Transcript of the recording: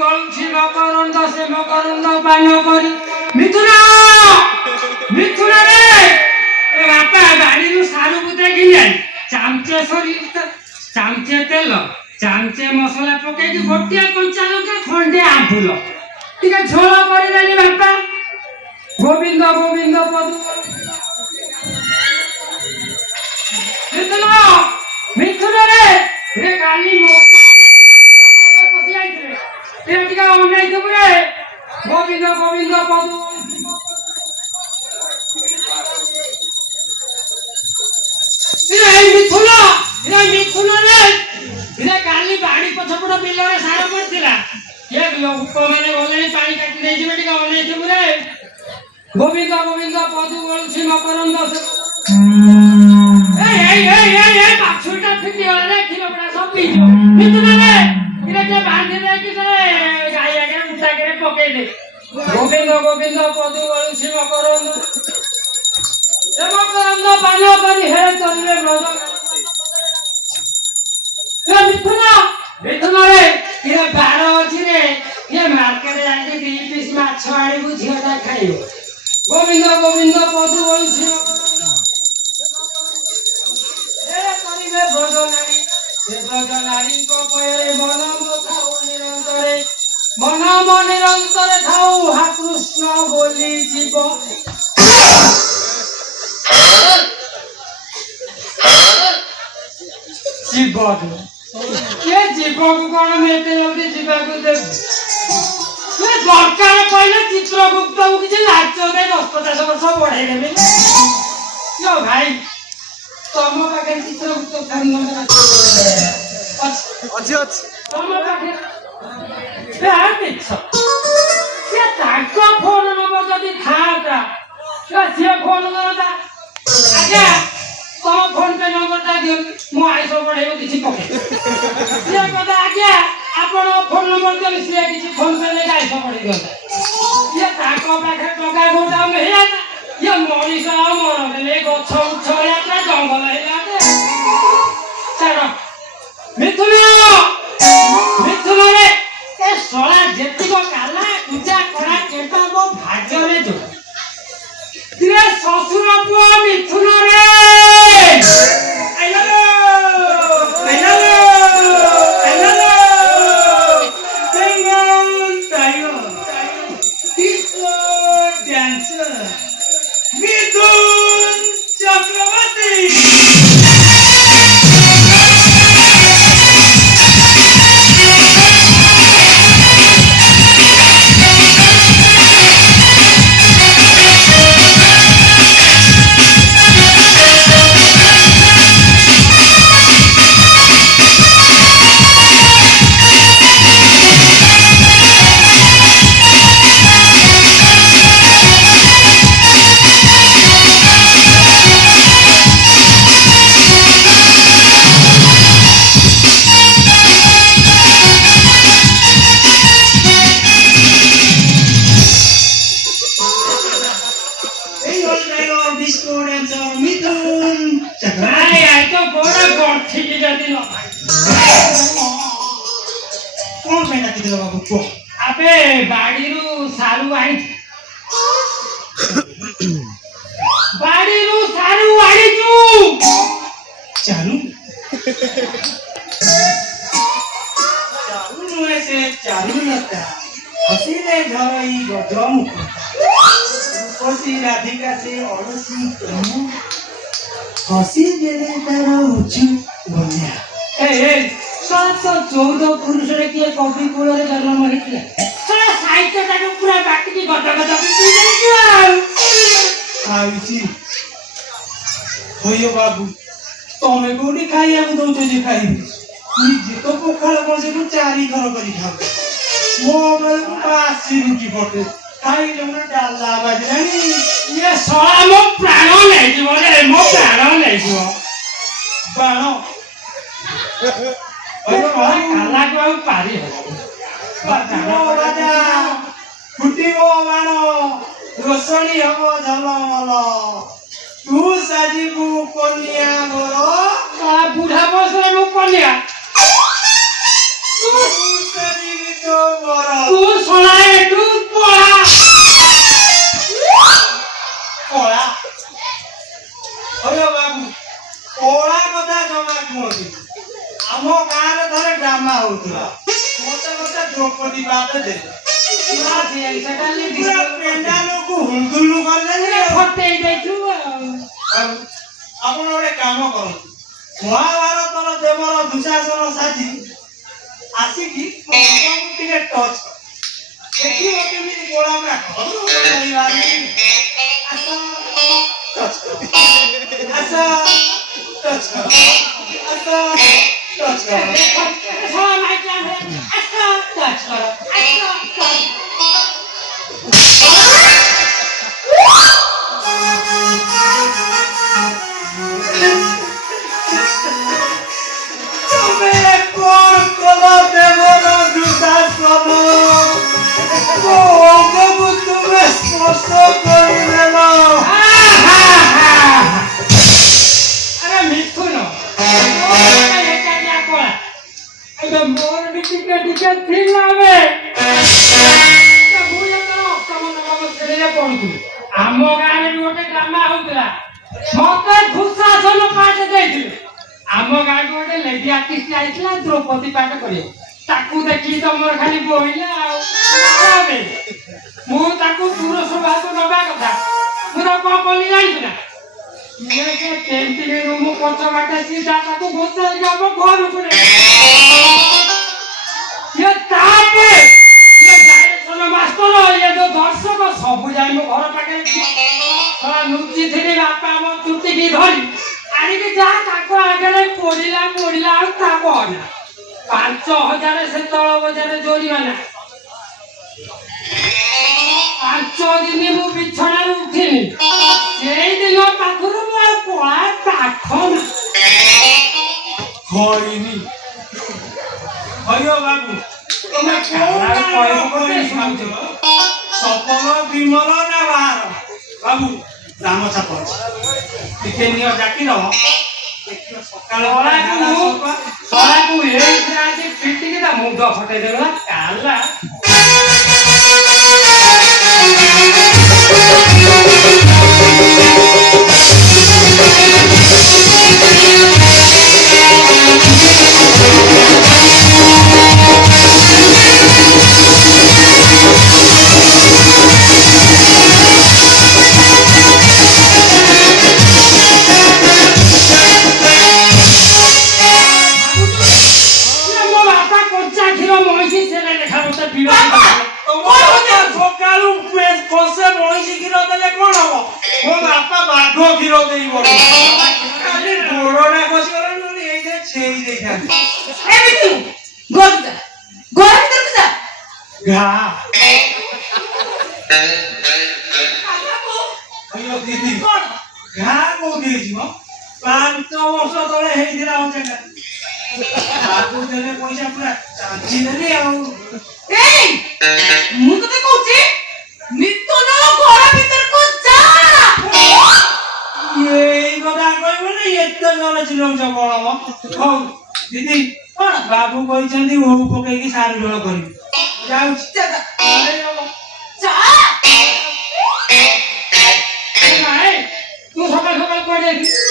ଗଳୁଛି ମକରନ୍ଦ ସେ ମକରନ୍ଦ ପାନ କରି ମିଥୁନ ମିଥୁନରେ ଏ ବାପା ବାଡ଼ିରୁ ସାରୁ ବୁତେ ଘିନି ଚାମଚେ ସୋରିଷ ଚାମଚେ ତେଲ ଚାମଚେ ମସଲା ପକେଇକି ଗୋଟିଏ କଞ୍ଚା ଲଙ୍କା ଖଣ୍ଡେ ଆମ୍ବୁଲ ଟିକେ ଝୋଳ କରିଦେଲି ବାପା ଗୋବିନ୍ଦ ଗୋବିନ୍ଦ ପଦୁ ମିଥୁନ ମିଥୁନରେ ରେ କାଲି ପଶି ଯାଇଥିଲେ ଏ ଟିକେ ଅନେଇଥିବୁ ରେ ଗୋବିନ୍ଦ ଗୋବିନ୍ଦ ପଦୁ ମିଥୁନରେ କାଲି ବାଡ଼ି ପଛପଟ ବିଲରେ ସାର ପଡ଼ିଥିଲା ଏ ଲୋକମାନେ ଗଲେଣି ପାଣି କାଟି ଦେଇଯିବେ ଟିକେ ଅନେଇଥିବୁ ରେ ଗୋବିନ୍ଦ ଗୋବିନ୍ଦ ପଦୁ ଗଳୁଛି ମକରନ୍ଦ ବାଛୁରୀଟା ଫିଟିଗଲା ରେ କ୍ଷୀର ପଡ଼ା ସବୁ ପିଇଯିବ ମିଥୁନରେ ଟିକେ ବାନ୍ଧି ଦେଇକି ସେ ଗାଈ ଆଗରେ ମୁଟାକରେ ପକେଇଦେ ଗୋବିନ୍ଦ ଗୋବିନ୍ଦ ପଦୁ ଗଳୁଛି ମକରନ୍ଦ ଏ ମକରନ୍ଦ ପାନ କରି ହେଳେ ଚଲିଲେ ବ୍ରଜ ମିଥୁନ ମିଥୁନରେ ଇଏ ବାର ଅଛି ରେ ଇଏ ମାର୍କେଟ ଯାଇକି 2 ପିସ୍ ମାଛ ଆଣିବୁ ଝିଅଟା ଖାଇବ ଗୋବିନ୍ଦ ଗୋବିନ୍ଦ ପଦୁ ଗଳୁଛି କରିବେ ବ୍ରଜ ନାରୀ ସେ ବ୍ରଜ ନାରୀଙ୍କ ପୟରେ ମନ ଥାଉ ନିରନ୍ତରେ ମନ ନିରନ୍ତରେ ଥାଉ ହା କୃଷ୍ଣ ବୋଲି ଯିବ ଯିବ କିଏ ଜୀବକୁ କଣ ଏତେ ଜଲ୍ଦି ଯିବାକୁ ଦେବୁ ଦରକାର କହିଲେ ଚିତ୍ରଗୁପ୍ତକୁ କିଛି ଲାଞ୍ଚ ଦେଇ 10-50 ବର୍ଷ ବଢେଇ ଦେବି ଭାଇ ତମ ପାଖରେ ଚିତ୍ରଗୁପ୍ତ ଫୋନ ନମ୍ବର ଅଛି ତମ ପାଖରେ ତାଙ୍କ ଫୋନ ନମ୍ବର ଯଦି ଥାଆନ୍ତା ସିଏ ଫୋନ କରନ୍ତା ଆଜ୍ଞା ତମ ଫୋନ ପେ ନମ୍ବରଟା ଦିଅନ୍ତୁ ମୁଁ ଆଇଁଷ ବଢେଇବ କିଛି ପକେଇ ସିଏ କଥା ଆଜ୍ଞା ଆପଣ ଫୋନ ନମ୍ବର ଦେଲେ ସିଏ କିଛି ଫୋନ ପେ ନେଇ ଆଇଁଷ ବଢେଇ ଦିଅନ୍ତା ସିଏ ତାଙ୍କ ପାଖରେ ଟଙ୍କା କୋଉଟା ହେଇଯାନ୍ତା ଇଏ ମଣିଷ ଆଉ ମରଦେଲେ ଗଛ ଉଚ୍ଛ ହେଇଯାନ୍ତା ଜଙ୍ଗଲ ହେଇଯାନ୍ତେ ଛାଡ଼ ମିଥୁନ ମିଥୁନରେ ଏ ଶଳା ଯେତିକ କାଲା ପୂଜା କରା କେଟା ମୋ ଭାଗ୍ୟରେ ଯୋ ଶ୍ୱଶୁର ପୁଅ ମିଥୁନରେ আপে বাড়িরু সারু আনিছু চালু চালু নয় সে চালু নতা হসিলে ধরই গজম রূপসী রাধিকা সে অরসী তনু হসি দেলে তার উঁচু বন্যা এই 714 পুরুষরে কিଏ କବି କୂଳରେ ଜନ୍ମ ହେଇଥିଲା ସେଟା ସାହିତ୍ୟଟାକୁ ପୁରା ବାଟିକି ଗଦ ଗଦ ପିଟି ଦେଇଛୁ ଆଉଚି ହୋଇ ବାବୁ ତମେ କୋଉଠି ଖାଇବାକୁ ଦଉଛ ଯେ ଖାଇବି ନିଜେ ତ ପଖାଳ ବସେକୁ 4 ଥର କରି ଖାଉ ମୋ ବେଳକୁ 80 ରୁଟି ପଟେ ଖାଇଲେ ନା ଡାଲା ବାଜିଲାଣି ଇଏ ଶଳା ମୋ ପ୍ରାଣ ନେଇଯିବ ରେ ମୋ ପ୍ରାଣ ନେଇଯିବ ପ୍ରାଣ କାଲା କୁ ଆଉ ପାରି ଫୁଟିବ ବାଣ ରୋଷଣୀ ହବ ଝଲମଲ ତୁ ସାଜିବୁ କନିଆ ମୋର ବୁଢା ବୟସରେ ମୁଁ କନିଆ ତୁ ସାଜିବି ତୋ ମୋର ମୋତେ ଗୋଟେ ଦ୍ରୌପଦୀ ବାଦ ଦେ ନା ଦିଆ ସେଟା ଲି ପୁରା ପେଣ୍ଡାଲକୁ ହୁଲୁଲୁ କରିଦେଲେ ଫଟେଇ ଦେଇଛୁ ଆଉ ଆପଣ ଗୋଟେ କାମ କରନ୍ତୁ ମହାଭାରତର ଦେବର ଦୁଶାସନ ସାଜି ଆସିକି ଟିକେ ଟଚ୍ ଦେଖିବ କେମିତି ଗୋଳାମରା ଆସ ଟଚ୍ ଟଚ୍ সবাই মাইক লাগবে আচ্ছা টাচ করো আচ্ছা তুমি কোন কোন দেবর দুঃশাসন অঙ্গକୁ তুমি স্পর্শ କରିଦେଲ আরে মিথুন এটা যা করা এটা মোর भी টিকে টিকে ছিলাবে ମୁଁ ଯେତେବେଳେ ଅଷ୍ଟମ ନବମ ଶ୍ରେଣୀରେ ପଢୁଥିଲି ଆମ ଗାଁରେ ବି ଗୋଟେ ଡ୍ରାମା ହଉଥିଲା ମତେ ଦୁଃଶାସନ ପାଠ ଦେଇଥିଲେ ଆମ ଗାଁକୁ ଗୋଟେ ଲେଡି ଆର୍ଟିଷ୍ଟ ଆଇଥିଲା ଦ୍ରୌପଦୀ ପାଠ କରିବାକୁ ତାକୁ ଦେଖି ତମର ଖାଲି ବୋହିଲା ଆଉ ମୁଁ ତାକୁ ଦୂର ସଭାକୁ ନବା କଥା ମୁଁ ତାକୁ କଣ କଲି ଜାଣିଛୁ ନା କେମିତି ମୁଁ ପଛ ବାଟେ ସିଧା ତାକୁ ଘୋଷାଇକି ଆମ ଘରକୁ ତାପରେ ମାଷ୍ଟର ଇଏ ଯୋଉ ଦର୍ଶକ ସବୁ ଯାଇ ମୋ ଘର ପାଖରେ ଲୁଚିଥିଲି ବାପା ମୋ ଚୁଟିକି ଧରି ଆଣିକି ଯାହା ତାଙ୍କ ଆଗରେ ପୋଡ଼ିଲା ଆଉ ତା କହନା 5,000 ସେ ତଳ ବଜାରରେ ଜୋରିମାନା 5 ଦିନ ମୁଁ ବିଛଣାରୁ ଉଠିନି ସେଇଦିନ ପାଖରୁ ମୁଁ ଆଉ କଳା ପାଖ ନା ହରିନି ହରିଓ ବାବୁ ତମେ ସଫଳ ବିମଳ ନା ବାହାର ବାବୁ ରାମ ଛାପ ଅଛି ଟିକେ ନିଅ ଜାକି ଦବ ସଳାକୁ ଏଇଥିରେ ଆଜି ପିଟିକି ତା ମୁଣ୍ଡ ଫଟେଇ ଦେଲା କାଲା ସକାଳୁ କଷେ ମଇଁଷି କ୍ଷୀର ଦେଲେ କଣ ହବ ମୋ ବାପା ବାଘ କ୍ଷୀର ଦେଇ ବଢ ଗୋଡଟା ଖସିଗଲା ନହେଲେ ଏଇଟା ଛେଇ ଦେଇଥାନ୍ତି ଦିଦି ଘା କୋଉଠି ହେଇଛି ମ 5 ବର୍ଷ ତଳେ ହେଇଥିଲା ଅଚେନା ବାବୁ ଦେଲେ ପଇସା ପୁରା ଚାଞ୍ଚି ଦେଲି ଆଉ ମୁଁ ତତେ କହୁଛି ମିଥୁନ ଘର ଭିତରକୁ ଯା ଏଇ କଥା କହିବନି ଏତେ ଜଣ ଚିଲଉଛ କଣ ମ ହଉ ଦିଦି କଣ ବାବୁ କହିଛନ୍ତି ଓଉ ପକେଇକି ସାରୁ ଝୋଳ କରିବି ଯାଉଛି ତୁ ସକାଳ ସକାଳ କୁଆଡେ ଯାଇଥିଲୁ